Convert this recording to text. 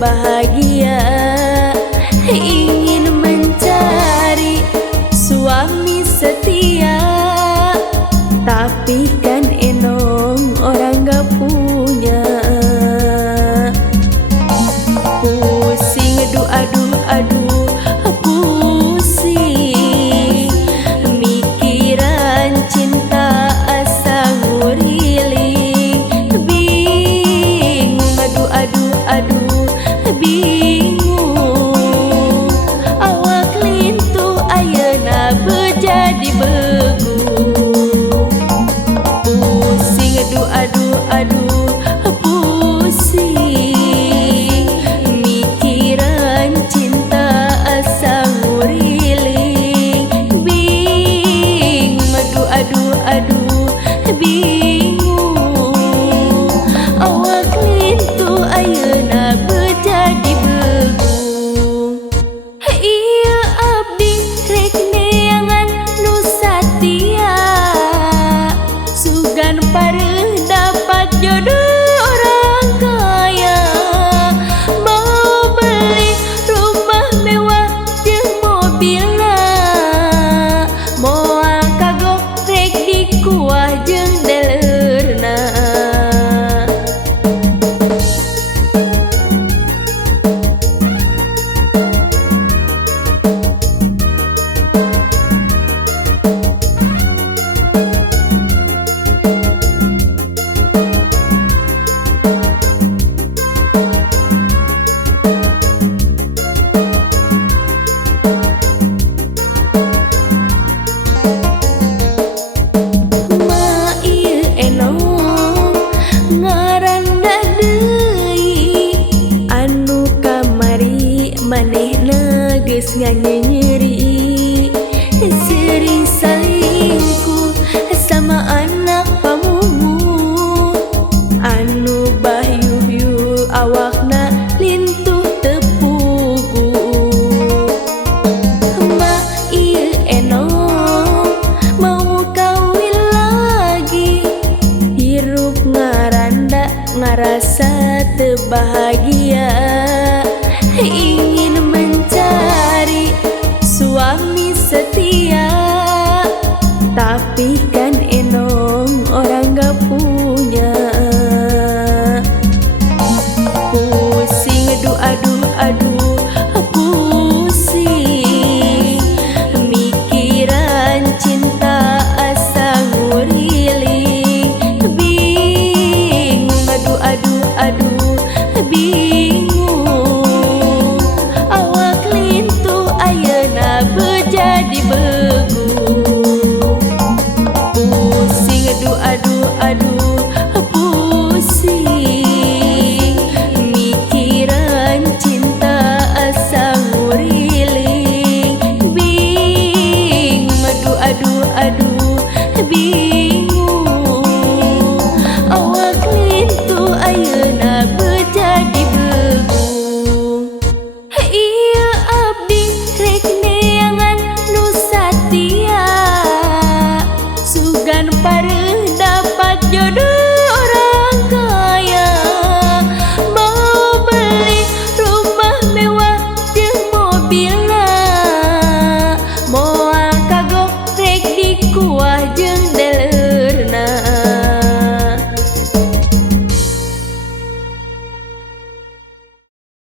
bahagia, ingin mencari suami setia, tapi kan enong orang gak punya. Pusing, aduh, pusing, mikiran cinta asa nguriling, bingung, aduh, bingung, awak lintuh ayeuna bejadi begu. Pusing, aduh, pusing, mikiran cinta asa nguriling, bingung, aduh, bingung, awak lintuh ayeuna bejadi begu. Iya abdi rek neangan nu satia, sugan pareuh dapat jodoh orang kaya, mau beli rumah mewah jeung mobilna, moal kagok rek dikuah jeung daleurna. Manehna geus nyeri, sering salingkuh sama anak pamumu, anu bahyuh awakna lintuh tepugu. Ma ieu enong mau kawin lagi, hirup ngaranda ngarasa teu bahagia.